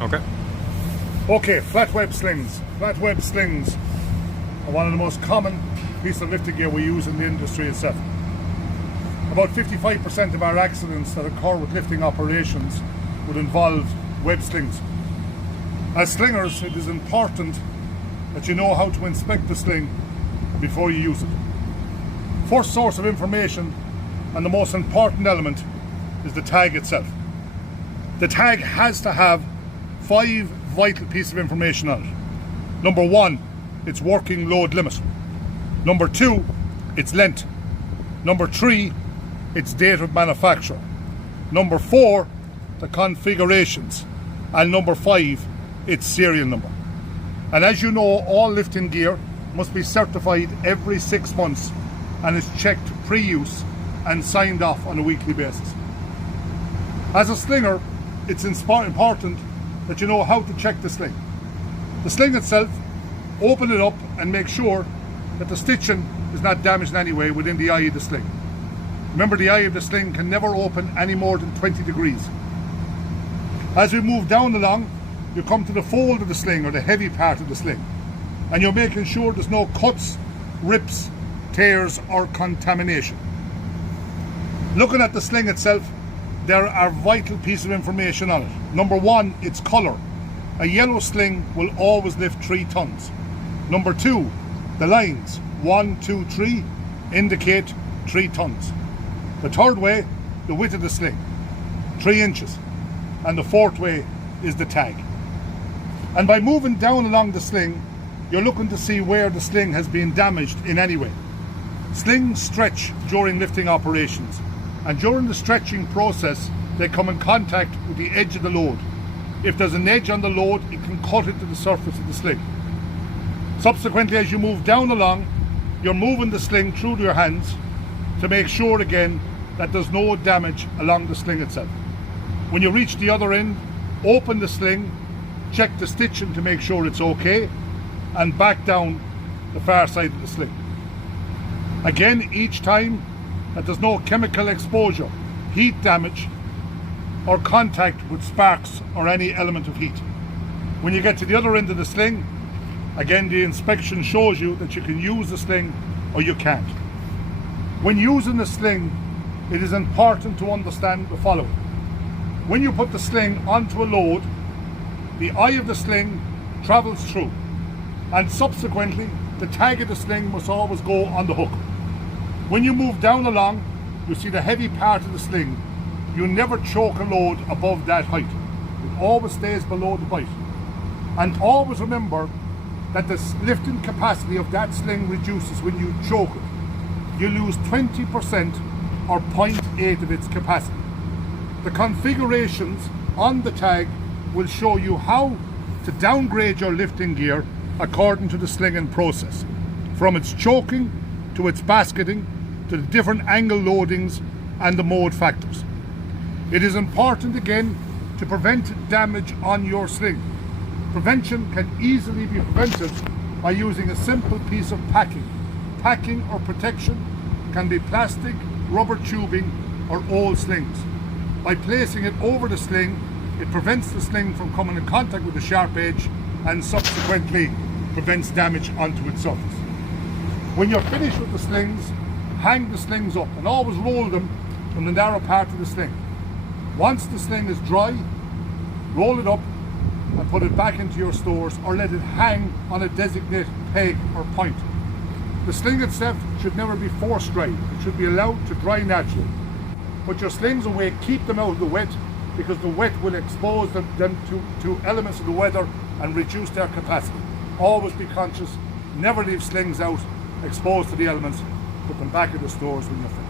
Okay. Okay, flat web slings. Flat web slings are one of the most common pieces of lifting gear we use in the industry itself. About 55% of our accidents that occur with lifting operations would involve web slings. As slingers, it is important that you know how to inspect the sling before you use it. First source of information and the most important element is the tag itself. The tag has to have 5 vital pieces of information on it. Number 1, its working load limit. Number 2, its length. Number 3, its date of manufacture. Number 4, the configurations. And number 5, its serial number. And as you know, all lifting gear must be certified every 6 months and is checked pre-use and signed off on a weekly basis. As a slinger, it's important that you know how to check the sling. The sling itself, open it up and make sure that the stitching is not damaged in any way within the eye of the sling. Remember, the eye of the sling can never open any more than 20 degrees. As we move down along, you come to the fold of the sling, or the heavy part of the sling, and you're making sure there's no cuts, rips, tears or contamination. Looking at the sling itself, there are vital pieces of information on it. Number 1, its colour. A yellow sling will always lift 3 tons. Number 2, the lines 1, 2, 3 indicate 3 tons. The third way, the width of the sling, 3 inches. And the fourth way is the tag. And by moving down along the sling, you're looking to see where the sling has been damaged in any way. Slings stretch during lifting operations, and during the stretching process they come in contact with the edge of the load. If there's an edge on the load, it can cut into the surface of the sling. Subsequently, as you move down along, you're moving the sling through your hands to make sure again that there's no damage along the sling itself. When you reach the other end, open the sling, check the stitching to make sure it's okay, and back down the far side of the sling. Again, each time that there's no chemical exposure, heat damage, or contact with sparks or any element of heat. When you get to the other end of the sling, again the inspection shows you that you can use the sling or you can't. When using the sling, it is important to understand the following. When you put the sling onto a load, the eye of the sling travels through, and subsequently the tag of the sling must always go on the hook. When you move down along, you see the heavy part of the sling. You never choke a load above that height. It always stays below the bite. And always remember that the lifting capacity of that sling reduces when you choke it. You lose 20% or 0.8 of its capacity. The configurations on the tag will show you how to downgrade your lifting gear according to the slinging process, from its choking to its basketing to the different angle loadings and the mode factors. It is important again to prevent damage on your sling. Prevention can easily be prevented by using a simple piece of packing. Packing or protection can be plastic, rubber tubing or old slings. By placing it over the sling, it prevents the sling from coming in contact with the sharp edge and subsequently prevents damage onto its surface. When you're finished with the slings, hang the slings up and always roll them from the narrow part of the sling. Once the sling is dry, roll it up and put it back into your stores, or let it hang on a designated peg or point. The sling itself should never be force dried. It should be allowed to dry naturally. Put your slings away, keep them out of the wet, because the wet will expose them to elements of the weather and reduce their capacity. Always be conscious, never leave slings out exposed to the elements. Put them back in the stores when you're finished.